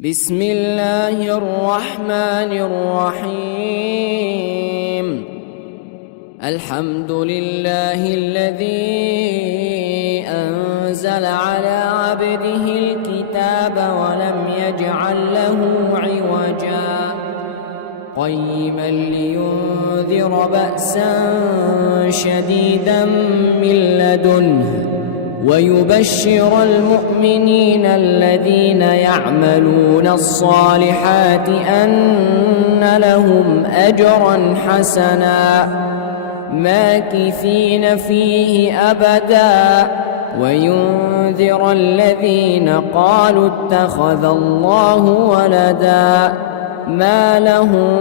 بسم الله الرحمن الرحيم. الحمد لله الذي أنزل على عبده الكتاب ولم يجعل له عوجا قيما لينذر بأسا شديدا من لدنه ويبشر المؤمنين الذين يعملون الصالحات أن لهم أجرا حسنا ماكثين فيه أبدا وينذر الذين قالوا اتخذ الله ولدا ما لهم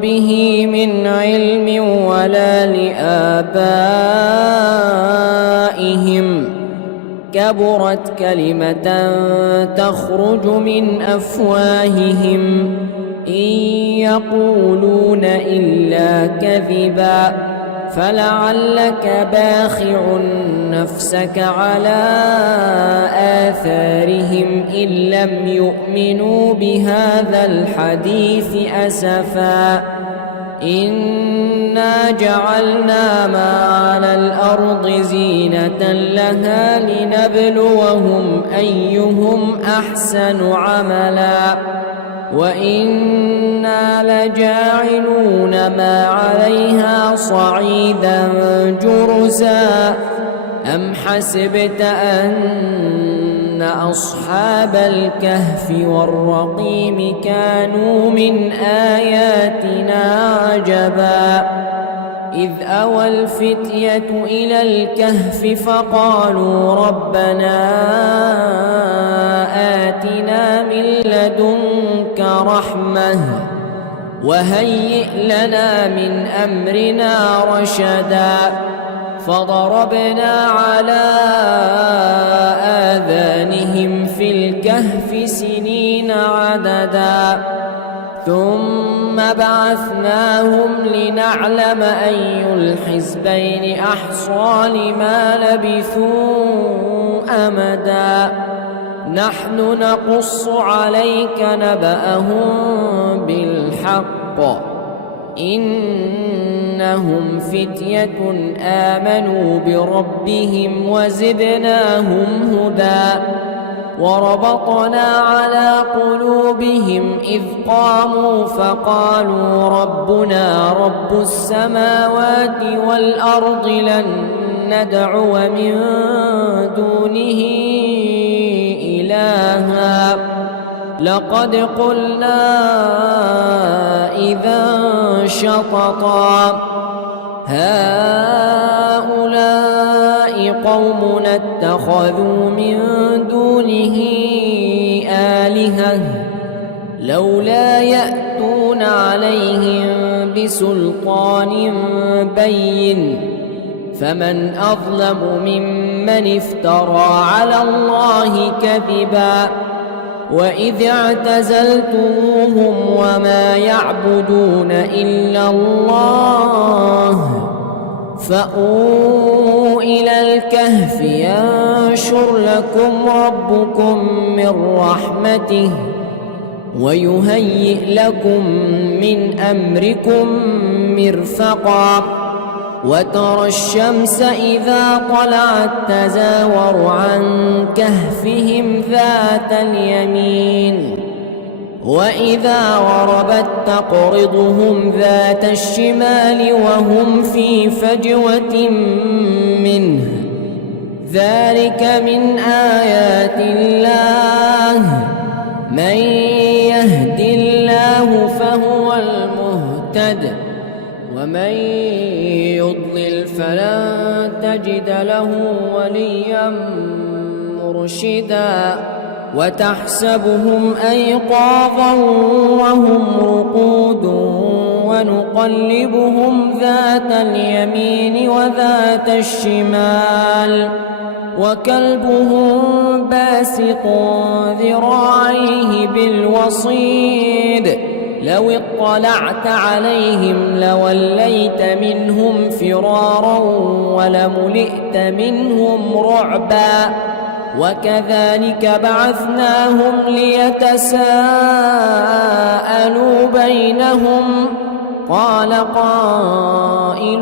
به من علم ولا لآبائهم كبرت كلمة تخرج من أفواههم إن يقولون إلا كذبا فلعلك باخع نفسك على آثارهم إن لم يؤمنوا بهذا الحديث أسفا إنا جعلنا ما على الأرض زينة لها لنبلوهم أيهم أحسن عملا وإنا لجاعلون ما عليها صعيدا جرزا أم حسبت أن أصحاب الكهف والرقيم كانوا من آياتنا عجبا إذ أوى الفتية إلى الكهف فقالوا ربنا آتنا من لدنك رحمة وهيئ لنا من أمرنا رشدا فضربنا على آذانهم في الكهف سنين عددا ثم بعثناهم لنعلم أي الحزبين أحصى لما لبثوا أمدا نحن نقص عليك نبأهم بالحق إنهم فتية آمنوا بربهم وزدناهم هدى وربطنا على قلوبهم إذ قاموا فقالوا ربنا رب السماوات والأرض لن ندعو من دونه إلها لقد قلنا إذا شططا هؤلاء قومنا اتخذوا من دونه آلهة لولا يأتون عليهم بسلطان بين فمن أظلم ممن افترى على الله كذبا وإذ اعتزلتموهم وما يعبدون إلا الله فأووا إلى الكهف ينشر لكم ربكم من رحمته ويهيئ لكم من أمركم مرفقا وترى الشمس إذا طلعت تزاور عن كهفهم ذات اليمين وإذا غربت تقرضهم ذات الشمال وهم في فجوة منه ذلك من آيات الله من يهد الله فهو المهتد ومن يضلل فلن تجد له وليا مرشدا وتحسبهم أيقاظا وهم رقود ونقلبهم ذات اليمين وذات الشمال وكلبهم باسط ذراعيه بالوصيد لو اطلعت عليهم لوليت منهم فرارا ولملئت منهم رعبا وكذلك بعثناهم ليتساءلوا بينهم قال قائل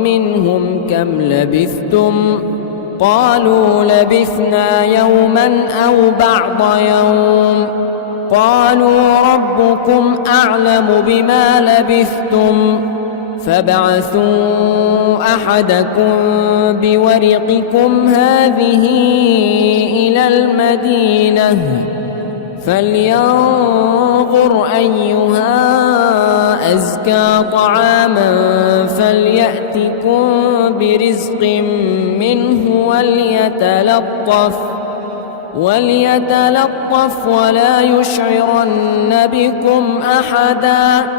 منهم كم لبثتم قالوا لبثنا يوما أو بعض يوم قالوا ربكم أعلم بما لبثتم فابعثوا أحدكم بورقكم هذه إلى المدينة فلينظر أيها أزكى طعاما فليأتكم برزق منه وليتلطف ولا يشعرن بكم أحدا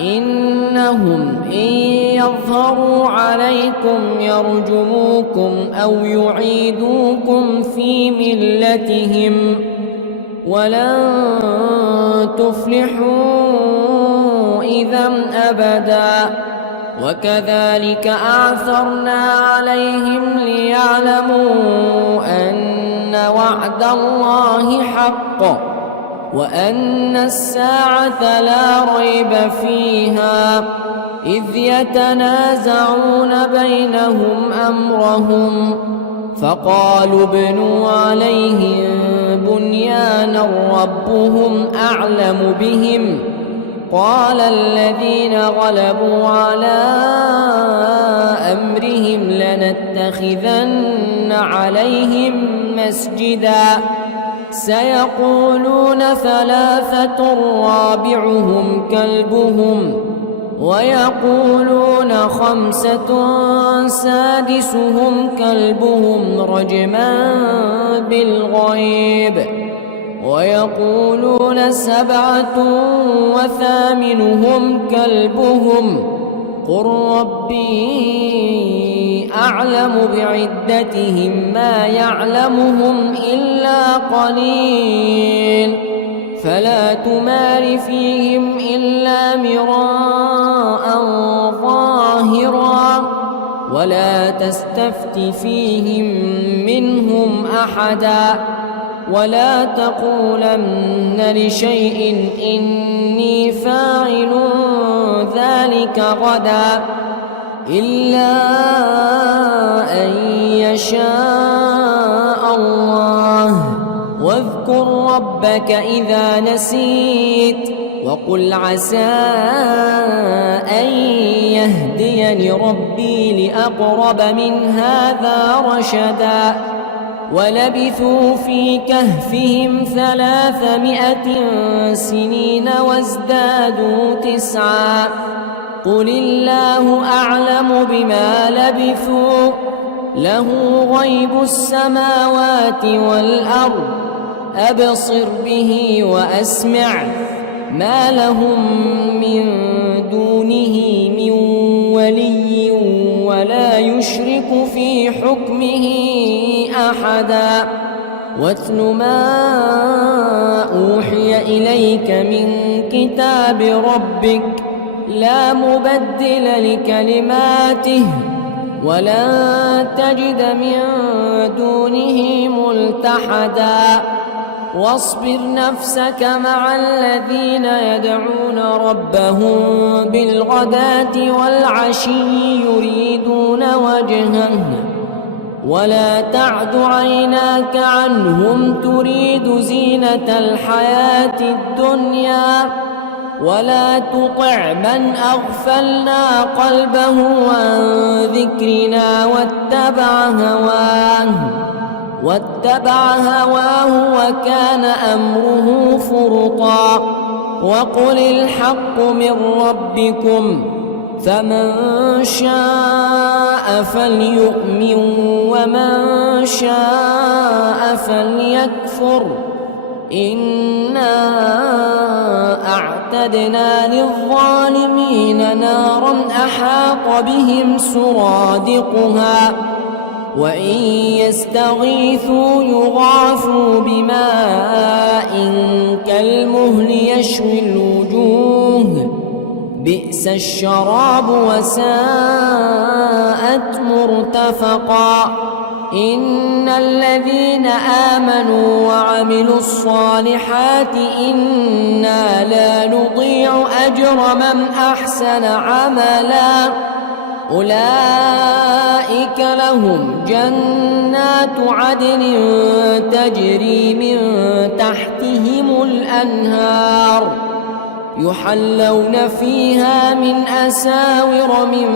إنهم إن يظهروا عليكم يرجموكم أو يعيدوكم في ملتهم ولن تفلحوا إذا أبدا وكذلك أعثرنا عليهم ليعلموا أن وعد الله حق وأن الساعة لا ريب فيها إذ يتنازعون بينهم أمرهم فقالوا ابنوا عليهم بنيانا ربهم أعلم بهم قال الذين غلبوا على أمرهم لنتخذن عليهم مسجدا سيقولون ثلاثة رابعهم كلبهم ويقولون خمسة سادسهم كلبهم رجما بالغيب ويقولون سبعة وثامنهم كلبهم قل ربي أعلم بعدتهم ما يعلمهم إلا قليل فلا تمار فيهم إلا مراء ظاهرا ولا تستفت فيهم منهم أحدا ولا تقولن لشيء إني فاعل ذلك غدا إلا أن يشاء الله واذكر ربك إذا نسيت وقل عسى أن يهديني ربي لأقرب من هذا رشدا ولبثوا في كهفهم 300 سنين وازدادوا 9 قل الله أعلم بما لبثوا له غيب السماوات والأرض أبصر به وأسمع ما لهم من دونه من ولي ولا يشرك في حكمه أحدا واتل ما أوحي إليك من كتاب ربك لا مبدل لكلماته ولن تجد من دونه ملتحدا واصبر نفسك مع الذين يدعون ربهم بالغداة والعشي يريدون وجهه ولا تعد عيناك عنهم تريد زينة الحياة الدنيا ولا تطع من أغفلنا قلبه عن ذكرنا واتبع هواه وكان أمره فرطا وقل الحق من ربكم فمن شاء فليؤمن ومن شاء فليكفر إنا أعتدنا للظالمين نارا أحاط بهم سرادقها وإن يستغيثوا يغاثوا بماء كالمهل يشوي الوجوه بئس الشراب وساءت مرتفقا إن الذين آمنوا وعملوا الصالحات إنا لا نضيع أجر من أحسن عملا أولئك لهم جنات عدن تجري من تحتهم الأنهار يحلون فيها من أساور من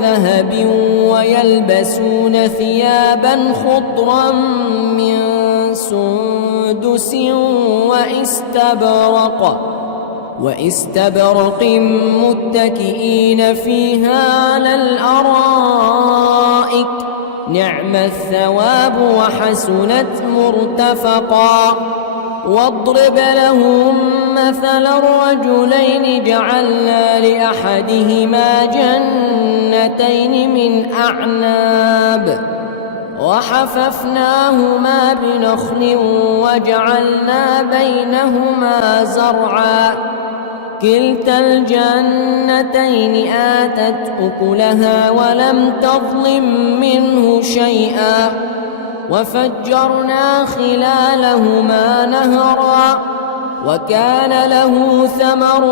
ذهب ويلبسون ثيابا خضرا من سندس واستبرق متكئين فيها على الأرائك نعم الثواب وحسنت مرتفقا واضرب لهم مثل الرجلين جعلنا لأحدهما جنتين من أعناب وحففناهما بنخل وجعلنا بينهما زرعا كلتا الجنتين آتت أكلها ولم تظلم منه شيئا وفجرنا خلالهما نهرا وكان له ثمر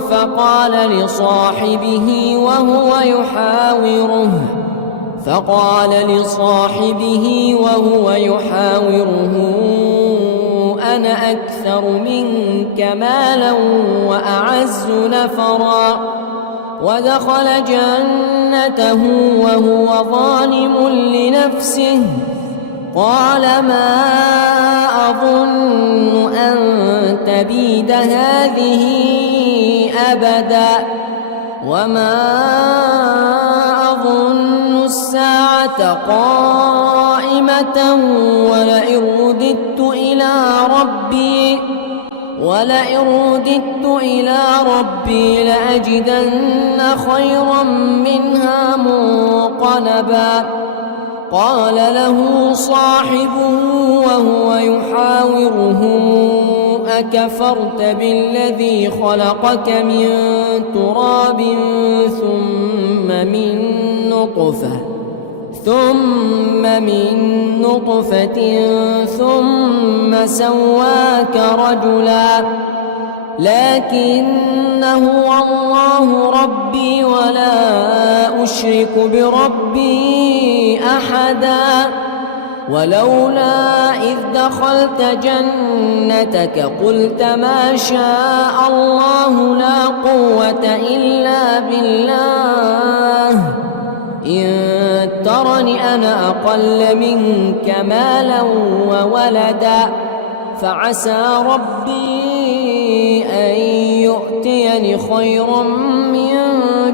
فقال لصاحبه وهو يحاوره أنا أكثر منك مالا وأعز نفرا ودخل جنته وهو ظالم لنفسه قال ما أظن أن تبيد هذه أبدا وما أظن الساعة قائمة ولئن رددت إلى ربي لأجدن خيرا منها منقلبا قال له صاحبه وهو يحاوره أكفرت بالذي خلقك من تراب ثم من نطفة ثم سواك رجلا لكن هو الله ربي ولا أشرك بربي أحدا ولولا إذ دخلت جنتك قلت ما شاء الله لا قوة إلا بالله إن ترني أنا أقل منك مالا وولدا فعسى ربي أن يؤتيني خيرا من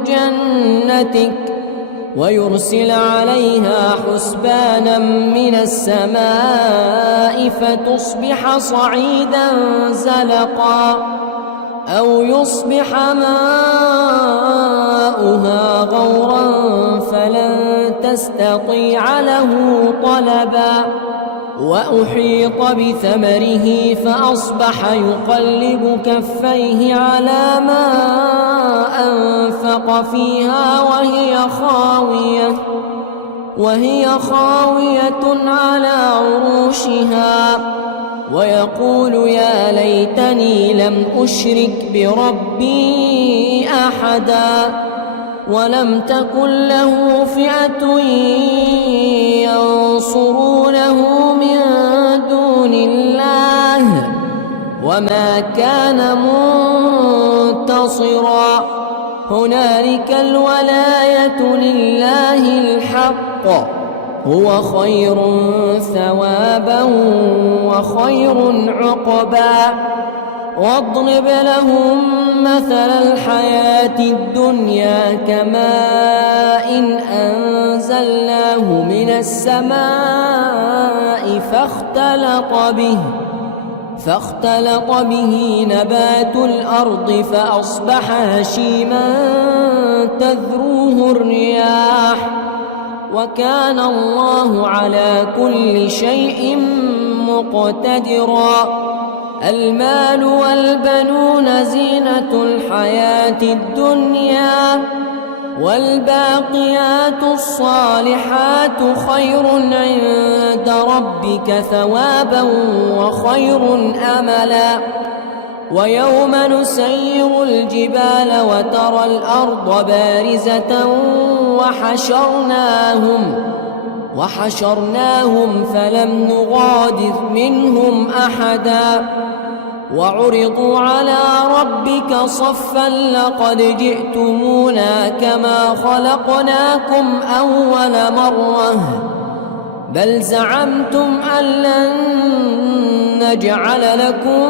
جنتك ويرسل عليها حسبانا من السماء فتصبح صعيدا زلقا أو يصبح ماؤها غورا فلن تستطيع له طلبا وأحيط بثمره فأصبح يقلب كفيه على ما أنفق فيها وهي خاوية على عروشها ويقول يا ليتني لم أشرك بربي أحدا ولم تكن له فئة ينصرونه من دون الله وما كان منتصرا هنالك الولاية لله الحق هو خير ثوابا وخير عقبا واضرب لهم مثل الحياة الدنيا كماء أنزلناه من السماء فاختلط به نبات الأرض فأصبح هشيما تذروه الرياح وكان الله على كل شيء مقتدرا المال والبنون زينة الحياة الدنيا والباقيات الصالحات خير عند ربك ثوابا وخير أملا. ويوم نسير الجبال وترى الأرض بارزة وحشرناهم فلم نغادر منهم أحدا وعرضوا على ربك صفا لقد جئتمونا كما خلقناكم أول مرة بل زعمتم أن لن نجعل لكم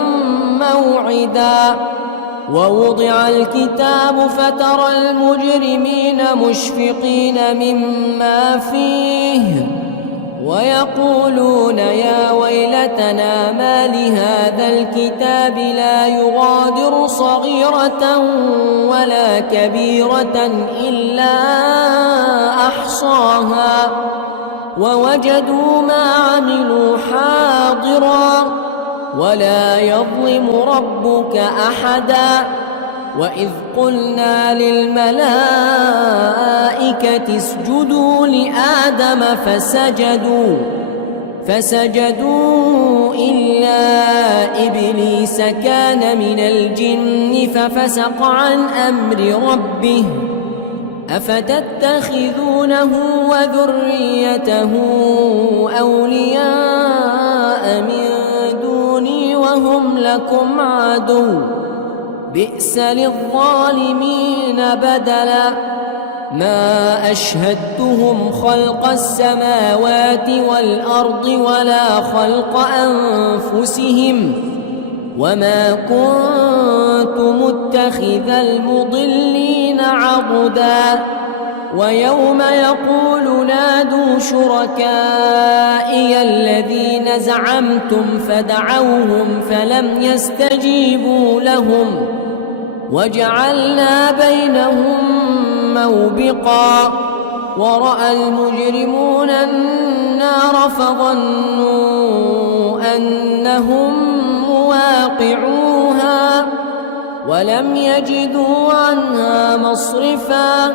موعدا. ووضع الكتاب فترى المجرمين مشفقين مما فيه ويقولون يا ويلتنا ما لهذا الكتاب لا يغادر صغيرة ولا كبيرة إلا أحصاها ووجدوا ما عملوا حاضرا ولا يظلم ربك أحدا. وإذ قلنا للملائكة اسجدوا لآدم فسجدوا إلا إبليس كان من الجن ففسق عن أمر ربه أفتتخذونه وذريته أولياء من دوني وهم لكم عدو بئس للظالمين بدلا. ما أشهدتهم خلق السماوات والأرض ولا خلق أنفسهم وما كنت متخذ المضلين عضدا. ويوم يقول نادوا شركائي الذين زعمتم فدعوهم فلم يستجيبوا لهم وجعلنا بينهم موبقا. ورأى المجرمون النار فظنوا أنهم مواقعوها ولم يجدوا عنها مصرفا.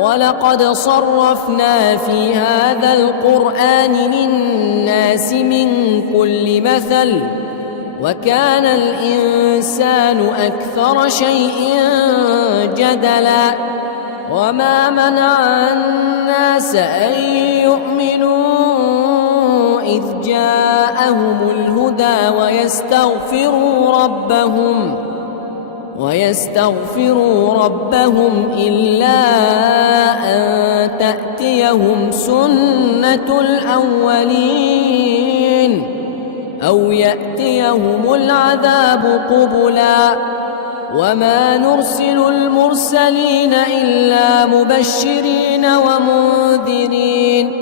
ولقد صرفنا في هذا القرآن للناس من كل مثل وكان الإنسان أكثر شيء جدلا. وما منع الناس أن يؤمنوا إذ جاءهم الهدى ويستغفروا ربهم إلا أن تأتيهم سنة الأولين أو يأتيهم العذاب قبلا. وما نرسل المرسلين إلا مبشرين ومنذرين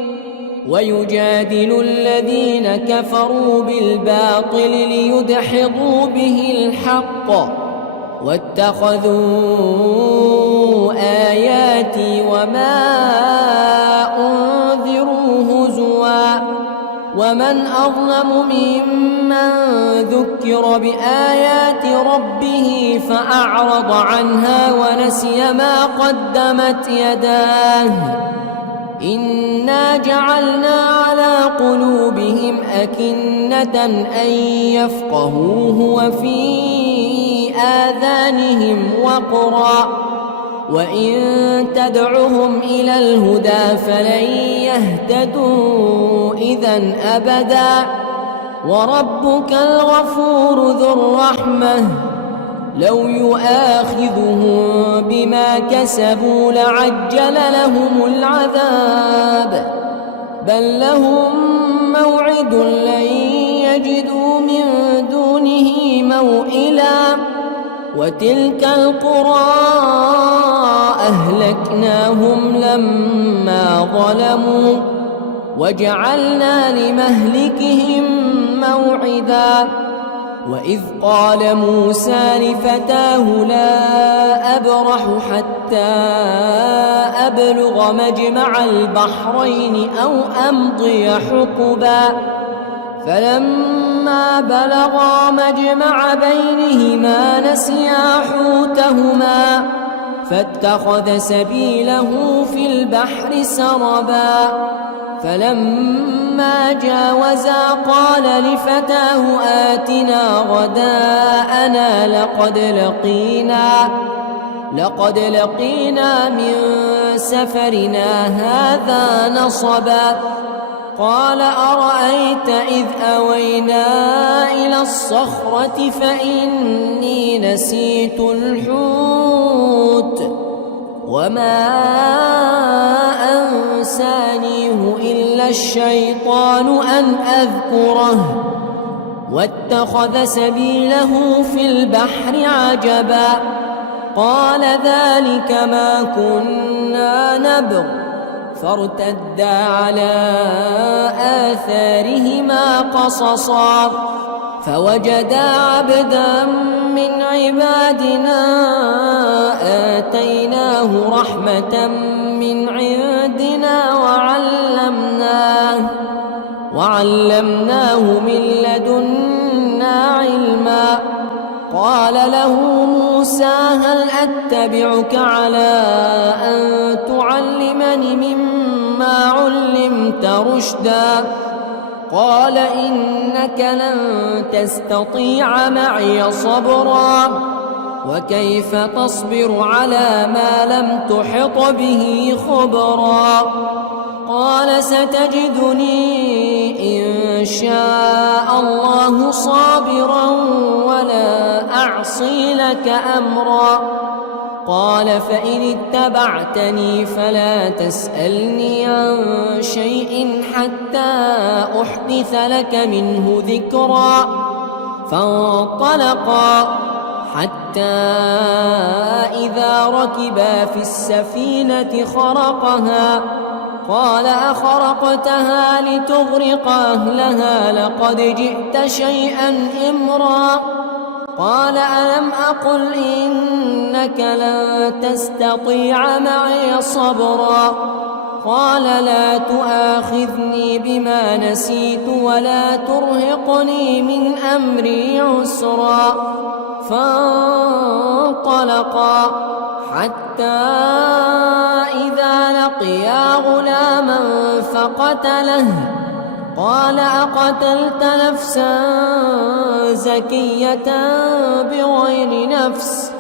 ويجادل الذين كفروا بالباطل ليدحضوا به الحق واتخذوا آياتي وما أنذروا هزوا. ومن أظلم ممن ذكر بآيات ربه فأعرض عنها ونسي ما قدمت يداه إنا جعلنا على قلوبهم أكنة أن يفقهوه وفي آذانهم وقرا وإن تدعهم إلى الهدى فلن يهتدوا إذا أبدا. وربك الغفور ذو الرحمة لو يؤاخذهم بما كسبوا لعجل لهم العذاب بل لهم موعد لن يجدوا من دونه موئلا. وتلك القرى أهلكناهم لما ظلموا وجعلنا لمهلكهم موعدا. وإذ قال موسى لفتاه لا أبرح حتى أبلغ مجمع البحرين أو أمضي حقبا فلما بلغا مجمع بينهما نسيا حوتهما فاتخذ سبيله في البحر سربا فلما جاوزا قال لفتاه آتنا غداءنا لقد لقينا من سفرنا هذا نصبا قال أرأيت إذ أوينا إلى الصخرة فإني نسيت الحوت وما أنسانيه إلا الشيطان أن أذكره واتخذ سبيله في البحر عجبا قال ذلك ما كنا نبغ فارتدا على آثارهما قصصا فوجدا عبدا من عبادنا آتيناه رحمة من عندنا وعلمناه من لدنا علما قال له موسى هل أتبعك على أن تعلمني مما علمت رشدا قال إنك لن تستطيع معي صبرا وكيف تصبر على ما لم تحط به خبرا قال ستجدني إن شاء الله صابرا ولا أعصي لك أمرا قال فإن اتبعتني فلا تسألني عن شيء حتى أحدث لك منه ذكرا فانطلقا حتى إذا ركبا في السفينة خرقها قال أخرقتها لتغرق أهلها لقد جئت شيئا إمرا قال ألم أقل إنك لن تستطيع معي صبرا قال لا تؤاخذني بما نسيت ولا ترهقني من أمري عسرا فانطلقا حتى إذا لقيا غلاما فقتله قال أقتلت نفسا زكية بغير نفس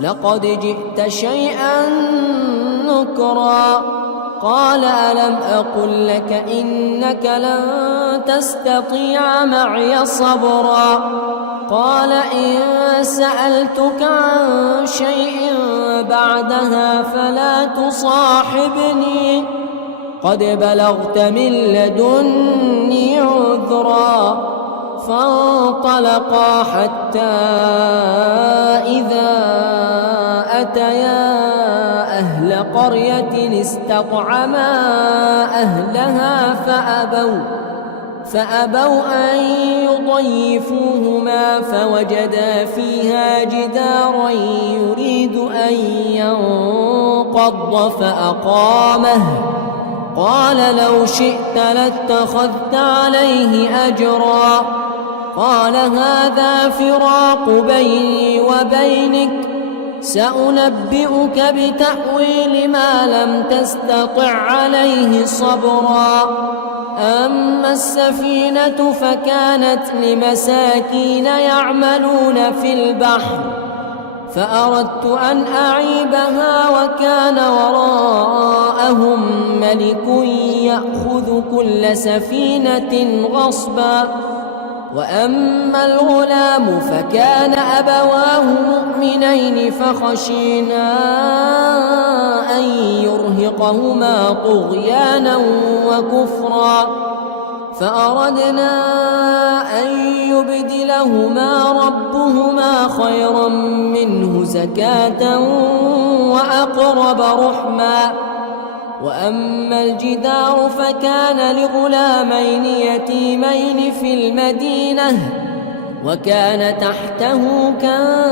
لقد جئت شيئا نكرا قال ألم أقل لك إنك لن تستطيع معي صبرا قال إن سألتك عن شيء بعدها فلا تصاحبني قد بلغت من لدني عذرا فانطلقا حتى إذا أتيا أهل قرية استطعما أهلها فأبوا أن يضيفوهما فوجدا فيها جدارا يريد أن ينقض فأقامه قال لو شئت لاتخذت عليه أجرا قال هذا فراق بيني وبينك سأنبئك بتأويل ما لم تستطع عليه صبرا أما السفينة فكانت لمساكين يعملون في البحر فأردت أن أعيبها وكان وراءهم ملك يأخذ كل سفينة غصبا وأما الغلام فكان أبواه مؤمنين فخشينا أن يرهقهما طغيانا وكفرا فأردنا أن يبدلهما ربهما خيرا منه زكاة وأقرب رحما وأما الجدار فكان لغلامين يتيمين في المدينة وكان تحته كنز